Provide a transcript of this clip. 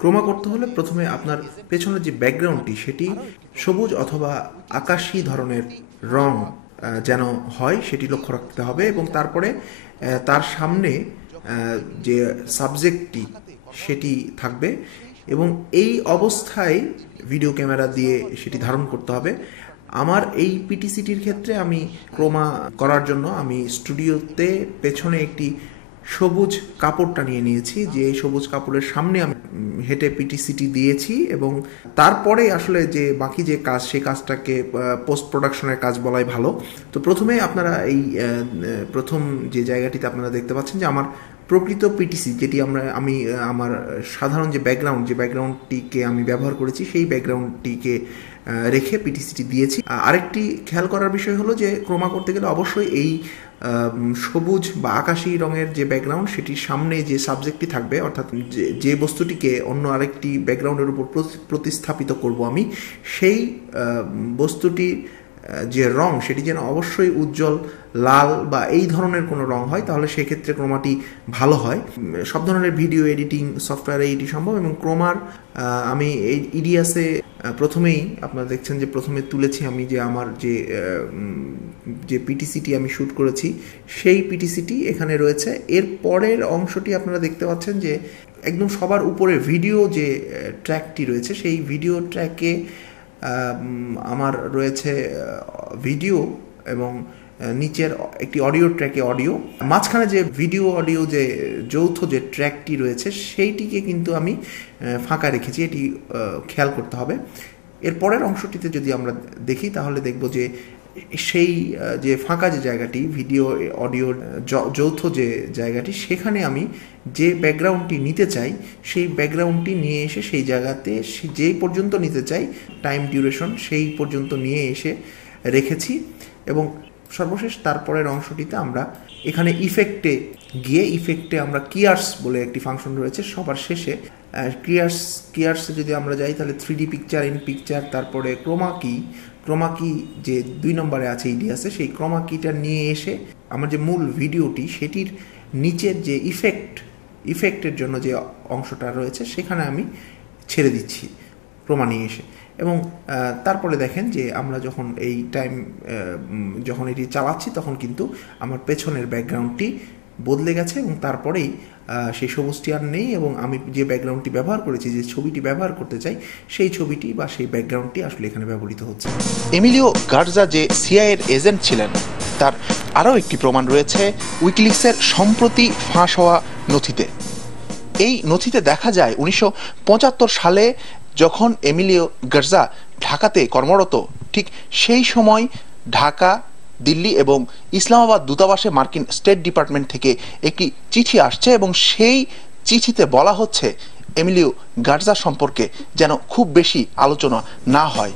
Croma করতে হলে প্রথমে আপনার পেছনের যে ব্যাকগ্রাউন্ডটি, সেটি সবুজ অথবা আকাশি ধরনের রং যেন হয়, সেটি লক্ষ্য রাখতে হবে এবং তারপরে তার সামনে যে সাবজেক্টটি, সেটি থাকবে এবং এই অবস্থায় ভিডিও ক্যামেরা দিয়ে সেটি ধারণ করতে হবে। আমার এই পিটিসিটির ক্ষেত্রে আমি ক্রোমা করার জন্য আমি স্টুডিওতে পেছনে একটি সবুজ কাপড়টা নিয়ে নিয়েছি। যে সবুজ কাপড়ের সামনে আমি হেঁটে পিটিসিটি দিয়েছি এবং তারপরে আসলে যে বাকি যে কাজ সেই কাজটাকে পোস্ট প্রোডাকশনের কাজ বলাই ভালো। তো প্রথমে আপনারা এই প্রথম যে জায়গাটিতে আপনারা দেখতে পাচ্ছেন যে আমার প্রকৃত পিটিসি যেটি আমরা, আমি আমার সাধারণ যে ব্যাকগ্রাউন্ড যে ব্যাকগ্রাউন্ডটিকে আমি ব্যবহার করেছি, সেই ব্যাকগ্রাউন্ডটিকে রেখে পিটিসিটি দিয়েছি। আরেকটি খেয়াল করার বিষয় হলো যে ক্রোমা করতে গেলে অবশ্যই এই সবুজ বা আকাশি রঙের যে ব্যাকগ্রাউন্ড সেটির সামনে যে সাবজেক্টটি থাকবে, অর্থাৎ যে- বস্তুটিকে অন্য আরেকটি ব্যাকগ্রাউন্ডের উপর প্রতি- প্রতিস্থাপিত করব আমি, সেই বস্তুটি যে রং সেটি যেন অবশ্যই উজ্জ্বল, লাল বা এই ধরনের কোনো রং হয়, তাহলে সেক্ষেত্রে ক্রোমাটি ভালো হয়। সব ধরনের ভিডিও এডিটিং সফটওয়্যারে এটি সম্ভব এবং ক্রোমার আমি এই ইডিয়াসে প্রথমেই আপনারা দেখছেন যে প্রথমে তুলেছি আমি যে আমার যে যে পিটিসিটি আমি শ্যুট করেছি, সেই পিটিসিটি এখানে রয়েছে। এর পরের অংশটি আপনারা দেখতে পাচ্ছেন যে একদম সবার উপরে ভিডিও যে ট্র্যাকটি রয়েছে, সেই ভিডিও ট্র্যাকে আমার রয়েছে ভিডিও এবং নিচের একটি অডিও ট্র্যাকে অডিও মাঝখানে যে ভিডিও অডিও যে যৌথ যে ট্র্যাকটি রয়েছে, সেইটিকে কিন্তু আমি ফাঁকা রেখেছি। এটি খেয়াল করতে হবে। এর পরের অংশটিতে যদি আমরা দেখি, তাহলে দেখব যে সেই যে ফাঁকা যে জায়গাটি, ভিডিও, অডিও যৌথ যে জায়গাটি, সেখানে আমি যে ব্যাকগ্রাউন্ডটি নিতে চাই, সেই ব্যাকগ্রাউন্ডটি নিয়ে এসে সেই জায়গাতে যেই পর্যন্ত নিতে চাই, টাইম ডিউরেশন, সেই পর্যন্ত নিয়ে এসে রেখেছি এবং সর্বশেষ তারপরের অংশটিতে আমরা এখানে ইফেক্টে গিয়ে ইফেক্টে আমরা কিয়ার্স বলে একটি ফাংশন রয়েছে, সবার শেষে ক্রিয়ার্স কিয়ার্সে যদি আমরা যাই, তাহলে three D picture in picture তারপরে ক্রোমা কি ক্রোমা কি যে দুই নম্বরে আছে ইডিয়াসে সেই ক্রোমা কিটা নিয়ে এসে আমার যে মূল ভিডিওটি, সেটির নিচের যে ইফেক্ট ইফেক্টের জন্য যে অংশটা রয়েছে, সেখানে আমি ছেড়ে দিচ্ছি, ক্রোমা নিয়ে এসে। এবং তারপরে দেখেন যে আমরা যখন এই টাইম যখন এটি চালাচ্ছি, তখন কিন্তু আমার পেছনের ব্যাকগ্রাউন্ডটি বদলে গেছে এবং তারপরেই সেই সবুজটি আর নেই এবং আমি যে ব্যাকগ্রাউন্ডটি ব্যবহার করেছি, যে ছবিটি ব্যবহার করতে চাই, সেই ছবিটি বা সেই ব্যাকগ্রাউন্ডটি আসলে এখানে ব্যবহৃত হচ্ছে। এমিলিও গার্জা যে সিআইয়ের এজেন্ট ছিলেন, তার আরও একটি প্রমাণ রয়েছে উইকিলিক্সের সম্প্রতি ফাঁস হওয়া নথিতে। এই নথিতে দেখা যায়, উনিশশো পঁচাত্তর সালে যখন এমিলিও গার্জা ঢাকাতে কর্মরত, ঠিক সেই সময় ঢাকা দিল্লি এবং ইসলামাবাদ দূতাবাসে মার্কিন স্টেট ডিপার্টমেন্ট থেকে একটি চিঠি আসছে এবং সেই চিঠিতে বলা হচ্ছে, এমিলিও গার্জা সম্পর্কে যেন খুব বেশি আলোচনা না হয়।